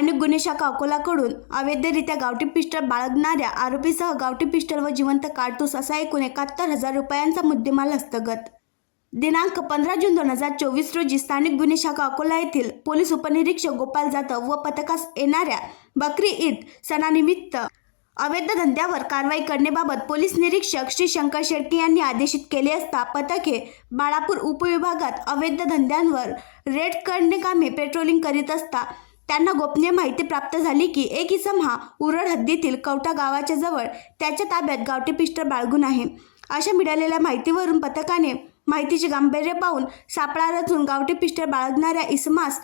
स्थानिक गुन्हे शाखा अकोलाकडून अवैधरित्या गावठी पिस्टल बाळगणाऱ्या आरोपीसह गावठी पिस्टल व जिवंत काडतूस असा एकूण 71,000 रुपयांचा मुद्देमाल हस्तगत. दिनांक 15 जून 2024 रोजी स्थानिक गुन्हे शाखा अकोला येथील पोलीस उपनिरीक्षक गोपाल जाधव व पथकास येणाऱ्या बकरी ईद सणानिमित्त अवैध धंद्यावर कारवाई करण्याबाबत पोलीस निरीक्षक श्री शंकर शेळके यांनी आदेशित केले असता पथके बाळापूर उपविभागात अवैध धंद्यांवर रेड करणे पेट्रोलिंग करीत असता त्यांना गोपनीय माहिती प्राप्त झाली की एक इसम हा उरड हद्दीतील कवठा गावाच्या जवळ त्याच्या ताब्यात गावठी पिस्टल बाळगून आहे. अशा मिळालेल्या माहितीवरून पथकाने माहितीचे गांभीर्य पाहून सापळा रचून गावठी पिस्टल बाळगणाऱ्या इसमास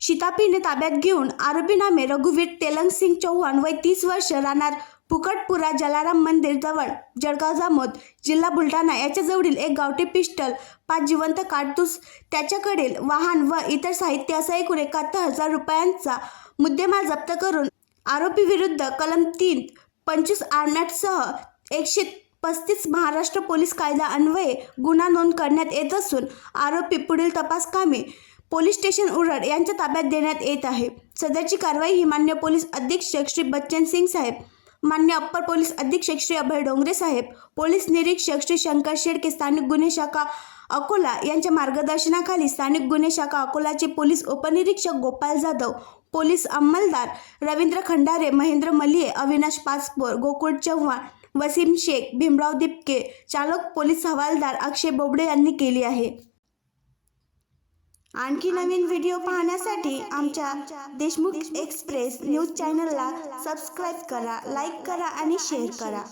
शिताफीने ताब्यात घेऊन आरोपी नामे रघुवीर तेलंग सिंग चौहान वय 30 वर्ष राहणार फुकटपुरा जलाराम मंदिर जवळ जळगाव जामोद जिल्हा बुलढाणा याच्या जवळील एक गावठी पिस्टल 5 जिवंत काडतूस त्याच्याकडील वाहन व इतर साहित्य असा एकूण 71,000 रुपयांचा मुद्देमाल जप्त करून आरोपी विरुद्ध कलम 325 आर्मॅटसह 135 महाराष्ट्र पोलीस कायदा अन्वये गुन्हा नोंद करण्यात येत असून आरोपी पुढील तपास कामे पोलीस स्टेशन उरड यांच्या ताब्यात देण्यात येत आहे. सदरची कारवाई ही मान्य पोलीस अधीक्षक श्री बच्चन सिंग साहेब, मान्य अप्पर पोलीस अधीक्षक श्री अभय डोंगरे साहेब, पोलीस निरीक्षक श्री शंकर शेळके स्थानिक गुन्हे शाखा अकोला यांच्या मार्गदर्शनाखाली स्थानिक गुन्हे शाखा अकोलाचे पोलीस उपनिरीक्षक गोपाल जाधव, पोलीस अंमलदार रवींद्र खंडारे, महेंद्र मलिये, अविनाश पाचपोर, गोकुळ चव्हाण, वसीम शेख, भीमराव दिपके, चालक पोलीस हवालदार अक्षय बोबडे यांनी केली आहे. आणखी नवीन व्हिडिओ पाहण्यासाठी आमच्या देशमुख एक्सप्रेस न्यूज चॅनलला सबस्क्राईब करा, लाईक करा आणि शेअर करा.